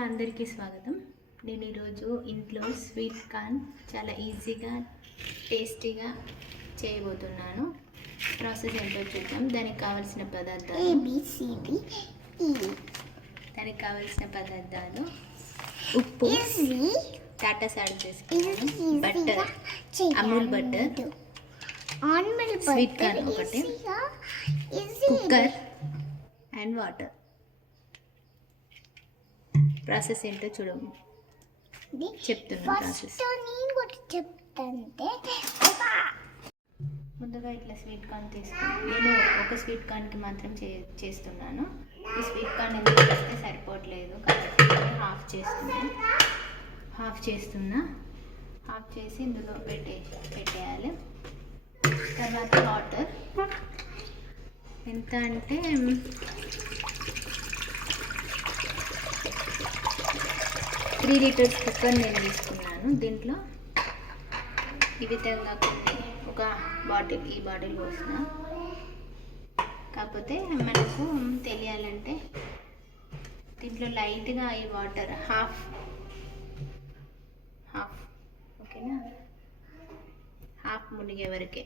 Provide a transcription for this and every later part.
ముందుగా అందరికీ స్వాగతం. నేను ఈరోజు ఇంట్లో స్వీట్ కార్న్ చాలా ఈజీగా టేస్టీగా చేయబోతున్నాను. ప్రాసెస్ ఏంటో చూద్దాం. దానికి కావాల్సిన పదార్థాలు ఉప్పు, టాటా సాల్ట్ చేసుకున్నాను, butter, Amul butter, sweet corn ఒకటి, కుక్కర్ అండ్ వాటర్. ప్రాసెస్ ఏంటో చూడము చెప్తున్నాను. ముందుగా ఇట్లా స్వీట్ కార్న్ తీసుకుని నేను ఒక స్వీట్ కార్న్కి మాత్రం చేస్తున్నాను. ఈ స్వీట్ కార్న్ ఎందుకు చేస్తే సరిపోవట్లేదు కాబట్టి హాఫ్ చేస్తున్నా. హాఫ్ చేసి ఇందులో పెట్టేయాలి. తర్వాత వాటర్ ఎంత అంటే 3 లీటర్స్ కుక్కర్ నేను తీసుకున్నాను. దీంట్లో ఈ విధంగా ఒక ఈ బాటిల్ పోసిన. కాకపోతే మనకు తెలియాలంటే దీంట్లో లైట్గా ఈ వాటర్ హాఫ్ ఓకేనా, హాఫ్ మునిగే వరకే,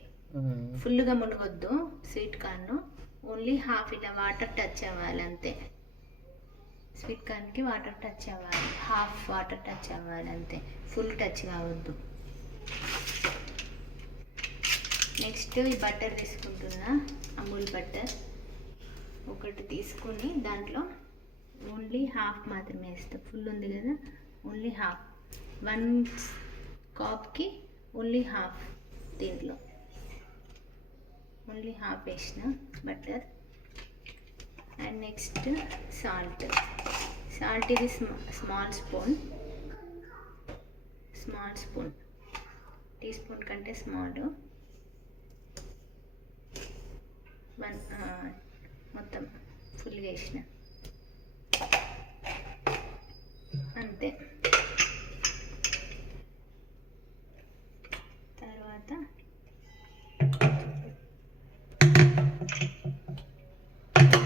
ఫుల్గా మునగొద్దు స్వీట్ కార్న్, ఓన్లీ హాఫ్ ఇలా వాటర్ టచ్ అవ్వాలి అంతే. స్వీట్ కార్న్కి వాటర్ టచ్ అవ్వాలి, హాఫ్ వాటర్ టచ్ అవ్వాలి అంతే, ఫుల్ టచ్ కావద్దు. నెక్స్ట్ ఈ బటర్ తీసుకుంటున్నా, అమూల్ బటర్ ఒకటి తీసుకుని దాంట్లో ఓన్లీ హాఫ్ మాత్రమే వేస్తాం. ఫుల్ ఉంది కదా, ఓన్లీ హాఫ్. 1 కప్కి ఓన్లీ హాఫ్, దీంట్లో ఓన్లీ హాఫ్ వేసిన బటర్. అండ్ నెక్స్ట్ సాల్ట్ ఇది స్మాల్ స్పూన్, టీ స్పూన్ కంటే స్మాల్. మొత్తం ఫుల్గా వేసిన అంతే. తర్వాత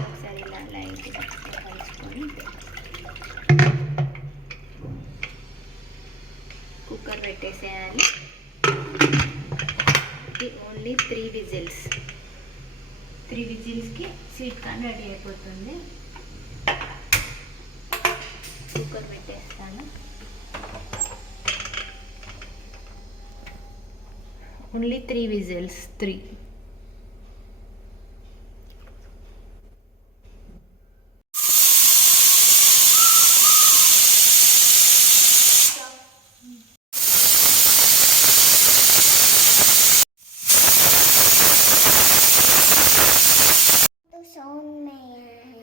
ఒకసారి ఇలా లైట్గా కలుసుకొని కుక్కర్ పెట్టేసేయాలి. ఇది ఓన్లీ 3 విజిల్స్కి స్వీట్ కార్న్ రెడీ అయిపోతుంది. కుక్కర్ పెట్టేస్తాను. Only 3 whistles.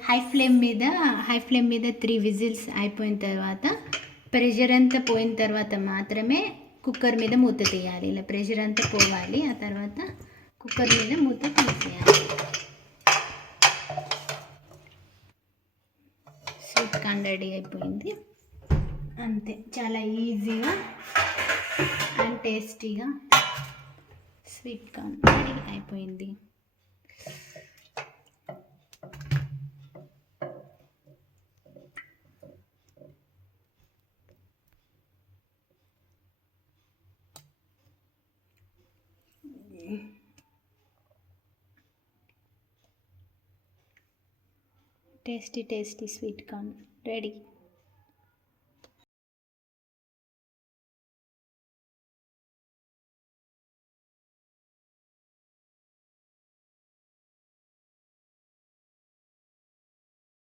హై ఫ్లేమ్ మీద 3 విజిల్స్ అయిపోయిన తర్వాత, ప్రెషర్ అంతా పోయిన తర్వాత మాత్రమే కుక్కర్ మీద మూత తీయాలి. ఇలా ప్రెషర్ అంతా పోవాలి, ఆ తర్వాత కుక్కర్ మీద మూత తీసేయాలి. స్వీట్ కార్న్ రెడీ అయిపోయింది అంతే. చాలా ఈజీగా అండ్ టేస్టీగా స్వీట్ కార్న్ రెడీ అయిపోయింది. Tasty sweet corn ready.